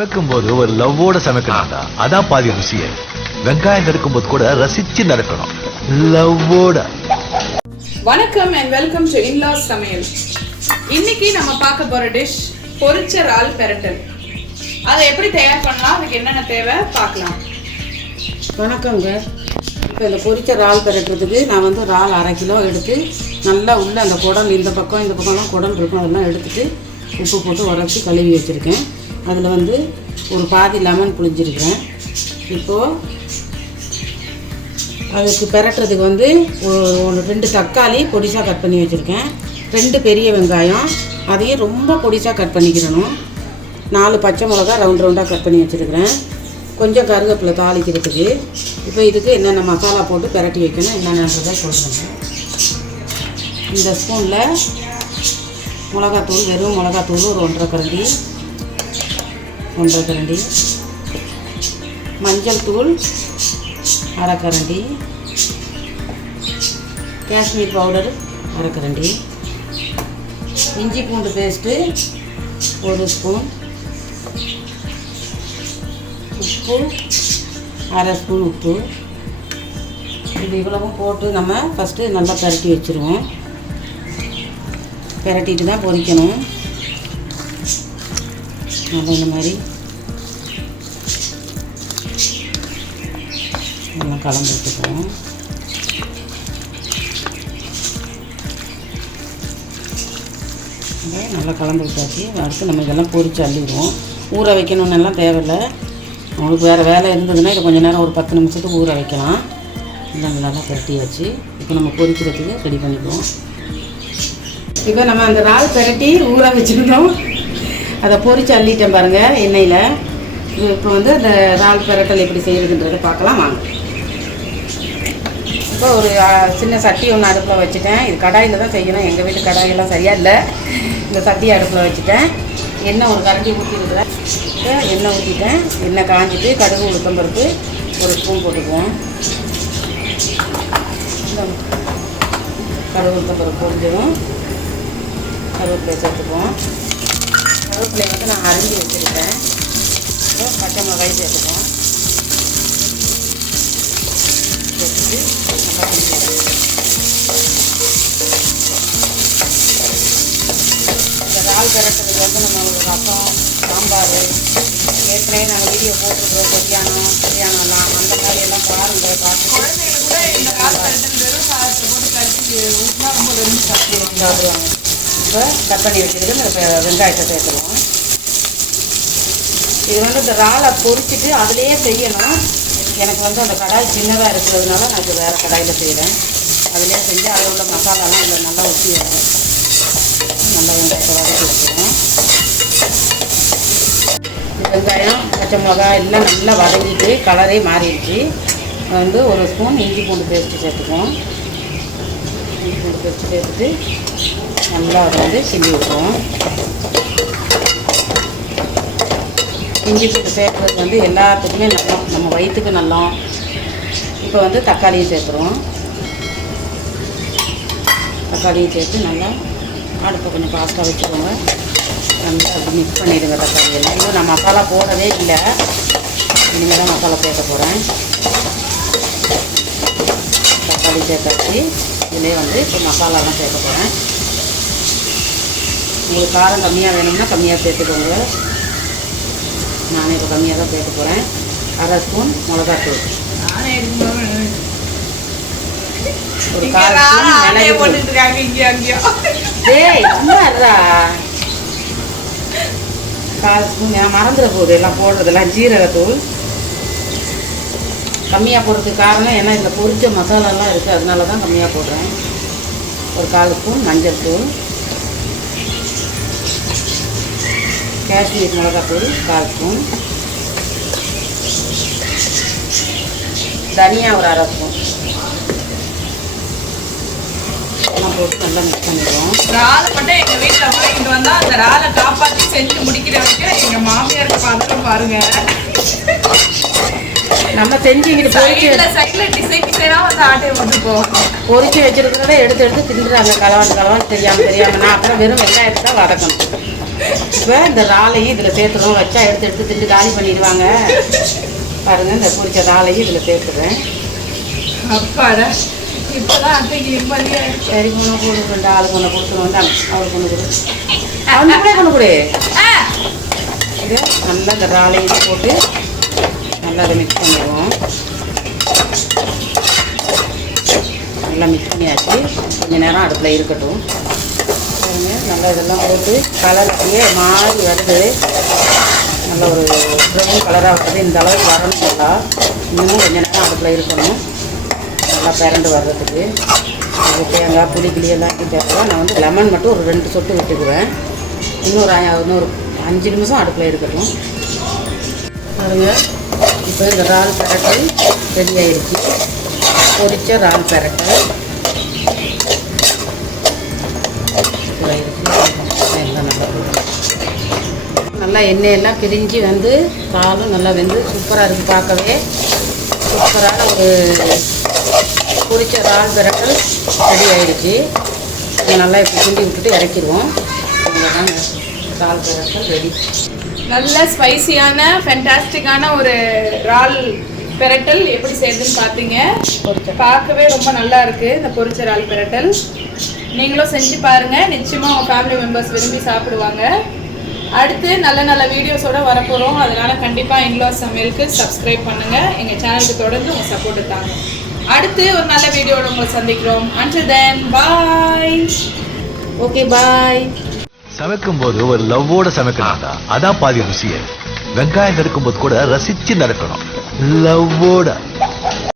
சமைக்கும் போது ஒரு லவ்வோட சமைக்கணும்டா. அதான் பாதி ருசியே. வெங்காயம் நறுக்கும் போது கூட ரசிச்சு நறுக்கணும், லவ்வோட. வணக்கம் அண்ட் வெல்கம் டு இன்லாஸ் சமையல். இன்னைக்கு நம்ம பார்க்க போற டிஷ் பொரிச்ச இறால் பெரட்டல். அதை எப்படி தயார் பண்ணலாம், அதுக்கு என்னென்ன தேவை பார்க்கலாம். வணக்கங்க. இப்போ இந்த பொரிச்ச இறால் பெரட்டுறதுக்கு நான் வந்து இறால் 1/2 கிலோ எடுத்து நல்லா உள்ள அந்த குடல் இந்த பக்கம்லாம் குடல் இருக்கும், அதெல்லாம் எடுத்துட்டு உப்பு போட்டு உரைச்சி கழுவி வச்சுருக்கேன். அதில் வந்து ஒரு பாதி லெமன் புழிஞ்சிருக்கேன். இப்போது அதுக்கு பெரட்டுறதுக்கு வந்து ஒரு 2 தக்காளி பொடிசாக கட் பண்ணி வச்சுருக்கேன். 2 பெரிய வெங்காயம், அதையும் ரொம்ப பொடிசாக கட் பண்ணிக்கிறணும். 4 பச்சை மிளகா ரவுண்டாக கட் பண்ணி வச்சுருக்கிறேன். கொஞ்சம் கருவேப்பிலை தாளிக்கிறதுக்கு. இப்போ இதுக்கு என்னென்ன மசாலா போட்டு பெரட்டி வைக்கணும் என்னென்னன்றதை சொல்கிறேன். இந்த ஸ்பூனில் மிளகாத்தூள், வெறும் மிளகாத்தூள் ஒரு 1.5 கரண்டி, மஞ்சள் தூள் 1/2 கரண்டி, காஷ்மீர் பவுடர் 1/2 கரண்டி, இஞ்சி பூண்டு பேஸ்ட்டு 1 ஸ்பூன், உப்பு 1/2 ஸ்பூன் உப்பு. இது இவ்வளவும் போட்டு நம்ம ஃபஸ்ட்டு நல்லா பெரட்டி வச்சுருவோம். பெரட்டிட்டு தான் பொரிக்கணும். நல்லா இந்த மாதிரி நல்லா கலந்து விட்டுக்குவோம். நல்லா கலந்து விட்டாச்சு. அடுத்து நம்ம இதெல்லாம் பொரிச்சு அள்ளிடுவோம். ஊற வைக்கணும்னு எல்லாம் தேவையில்லை. உங்களுக்கு வேறு வேலை இருந்ததுன்னா இதை கொஞ்சம் நேரம் ஒரு 10 நிமிஷத்துக்கு ஊற வைக்கலாம். இல்லை நல்லா பெரட்டியாச்சு. இப்போ நம்ம பொரிக்கிறதுக்கு ரெடி பண்ணிக்குவோம். இப்போ நம்ம அந்த இறால் பெரட்டி ஊற வச்சுருந்தோம், அதை பொரிச்சு அள்ளிட்டேன் பாருங்கள் எண்ணெயில். இப்போ வந்து அந்த இறால் பெரட்டல் எப்படி செய்கிறதுன்றதை பார்க்கலாம் வாங்க. இப்போ ஒரு சின்ன சட்டி ஒன்று அடுப்பில் வச்சுட்டேன். இது கடாயில் தான் செய்யணும், எங்கள் வீட்டு கடாயெல்லாம் சரியாக இல்லை. இந்த சட்டியை அடுப்பில் வச்சுட்டேன். எண்ணெய் ஒரு கரண்டி ஊற்றிருக்கிறேன். எண்ணெய் ஊற்றிட்டேன். எண்ணெய் காஞ்சிட்டு கடுகு உளுத்தம்பருப்பு 1 ஸ்பூன் போட்டுக்குவோம். கடுகு உளுத்தம்பருப்பு பொரிஞ்சதும் கருவேப்பிலை சேர்த்துக்குவோம். கருவேப்பிலை வந்து நான் அரிஞ்சு வச்சுருக்கேன். பச்சை மிளகாய் சேர்த்துக்குவோம். சேர்த்துட்டு நல்லா கொஞ்சம் இந்த இறால் பெரட்டுறதுக்கு வந்து நம்ம ஒரு ரசம், சாம்பார், ஏற்கனவே நாங்கள் வீடியோ போட்டிருக்கிறோம். கல்யாணம்லாம் அந்த மாதிரி எல்லாம் பாருங்கள். பார்த்து சாப்பிடுவாங்க. இப்போ கட் பண்ணி வச்சுக்கிட்டு இந்த வெங்காயத்தை சேர்த்துருவோம். இது வந்து இந்த இறாலை பொரிச்சிட்டு அதிலேயே செய்யணும். எனக்கு வந்து அந்த கடாய் சின்னதாக இருக்கிறதுனால நான் இது வேறு கடாயில் செய்கிறேன். அதிலே செஞ்சு அதில் உள்ள மசாலாலாம் இதில் நல்லா ஊற்றி வரும். நல்லா வெங்காயத்தை வதக்கி வச்சுருவோம். வெங்காயம், பச்சை மிளகாய் எல்லாம் நல்லா வதங்கிட்டு கலரே மாறிடுச்சு. வந்து 1 ஸ்பூன் இஞ்சி பூண்டு பேஸ்ட்டு சேர்த்துக்குவோம். இஞ்சி பூண்டு பேஸ்ட்டு சேர்த்துட்டு நல்லா அதை வந்து கிண்டி விட்டுருவோம். இஞ்சி பூண்டு சேர்க்குறது வந்து எல்லாத்துக்குமே நல்லா, நம்ம வயிற்றுக்கு நல்லா. இப்போ வந்து தக்காளியும் சேர்த்துருவோம். தக்காளியும் சேர்த்து நல்லா அடுப்பை கொஞ்சம் ஃபாஸ்ட்டாக வச்சுக்கோங்க. நல்லா அப்படி மிக்ஸ் பண்ணிவிடுங்க தக்காளியெல்லாம். இன்னும் நான் மசாலா போடவே இல்லை, இனிமேல் தான் மசாலா சேர்க்க போகிறேன். தக்காளி சேர்த்தாச்சு. இதிலே வந்து இப்போ மசாலாலாம் சேர்க்க போகிறேன். உங்களுக்கு காரம் கம்மியாக வேணும்னா கம்மியாக சேர்த்துக்கோங்க. நானே இப்போ கம்மியாக தான் சேர்க்க போகிறேன். 1/2 ஸ்பூன் மிளகாத்தூள், ஒரு 1/4 ஸ்பூன் மிளகு. டேய் சும்மாடா, 1/4 ஸ்பூன் மறந்துட போகுது எல்லாம் போடுறதெல்லாம். ஜீரகத்தூள் கம்மியாக போடுறதுக்கு காரணம் ஏன்னா இதில் பொரிச்ச மசாலாலாம் இருக்குது, அதனால தான் கம்மியாக போடுறேன். ஒரு 1/4 ஸ்பூன் மஞ்சள் தூள், காஷ்மீர் மிளகாத்தூள் 1/4 ஸ்பூன், தனியா ஒரு 1/2 ஸ்பூன் எல்லாம் போட்டு நல்லா மிக்ஸ் பண்ணிடுவோம். இறாலை மட்டும் எங்கள் வீட்டில் வாங்கிட்டு வந்தால் அந்த இறாலை காப்பாற்றி செஞ்சு முடிக்கிற வரைக்கும் எங்கள் மாமியாருக்கு பார்த்துட்டு பாருங்க. நம்ம செஞ்சுக்கிட்டு சைடுல டிசைனா வந்து ஆட்டையை போட்டு போவோம். பொரிச்சு வச்சிருக்கிறத எடுத்து எடுத்து தின்னுறாங்க. கலவான் தெரியாம நான் அப்புறம் வெறும் வெங்காயத்தை தான் வதக்கணும். இப்போ இந்த இறாலையும் இதில் சேர்த்துடும். வச்சா எடுத்து எடுத்து தின்னு காலி பண்ணிடுவாங்க. பாருங்க, இந்த பொரிச்ச இறாலையும் இதில் சேர்த்துடுறேன். அப்பாடா, இப்போதான் அத்தைக்கு நிம்மதியா. சரி, ஒன்று கொடு, 2 ஆளுக்கு ஒன்று கொடுத்துருவோம். வந்தாங்க, அவளுக்கு ஒன்று கொடு, அவனுக்கு கொண்டு கொடு. இது நல்லா இந்த இறாலையும் போட்டு நல்லா அதை மிக்ஸ் பண்ணிடுவோம். நல்லா மிக்ஸ் பண்ணியாச்சு. கொஞ்சம் நேரம் அடுப்பில் இருக்கட்டும். பாருங்க, நல்லா இதெல்லாம் போட்டு கலர் அப்படியே மாறி வருது. நல்ல ஒரு ப்ரௌன் கலராக வருது. இந்த அளவுக்கு வரணும். நல்லா இன்னமும் கொஞ்சம் நேரம் அடுப்பில் இருக்கணும். நல்லா பிறண்டு வர்றதுக்கு அது தேங்காய் புளி எல்லாம் தேவை. நான் வந்து லெமன் மட்டும் ஒரு 2 சொட்டு விட்டுக்குவேன். இன்னொரு 5 நிமிஷம் அடுப்பில் இருக்கட்டும். பாருங்கள், இப்போ இந்த இறால் பெரட்டல் ரெடி ஆகிடுச்சு. பொரிச்ச இறால் பெரட்டல் நல்லா எண்ணெயெல்லாம் பிரிஞ்சு வந்து இறாலும் நல்லா வெந்து சூப்பராக இருக்குது. பார்க்கவே சூப்பரான ஒரு பொரிச்ச இறால் பெரட்டல் ரெடி ஆகிடுச்சு. நல்லா இப்போ கிண்டி விட்டுட்டு இறக்கிடுவோம். அவ்வளோதான், இறால் பெரட்டல் ரெடி. நல்ல ஸ்பைசியான ஃபேண்டாஸ்டிக்கான ஒரு இறால் பெரட்டல் எப்படி செய்யுதுன்னு பார்த்தீங்க. பார்க்கவே ரொம்ப நல்லா இருக்குது இந்த பொரிச்ச இறால் பெரட்டல். நீங்களும் செஞ்சு பாருங்கள். நிச்சயமாக உங்கள் ஃபேமிலி மெம்பர்ஸ் விரும்பி சாப்பிடுவாங்க. அடுத்து நல்ல நல்ல வீடியோஸோடு வரப்போகிறோம். அதனால் கண்டிப்பாக இன்லாஸ் சமையலுக்கு சப்ஸ்கிரைப் பண்ணுங்கள். எங்கள் சேனலுக்கு தொடர்ந்து உங்கள் சப்போர்ட்டு தாங்க. அடுத்து ஒரு நல்ல வீடியோட உங்களை சந்திக்கிறோம். until then, bye. ஓகே, பாய். சமைக்கும் போது ஒரு லவ்வோட சமைக்கணும்டா. அதான் பாதி ருசியே. வெங்காயம் நறுக்கும் போது கூட ரசிச்சு நறுக்கணும். லவ்வோட.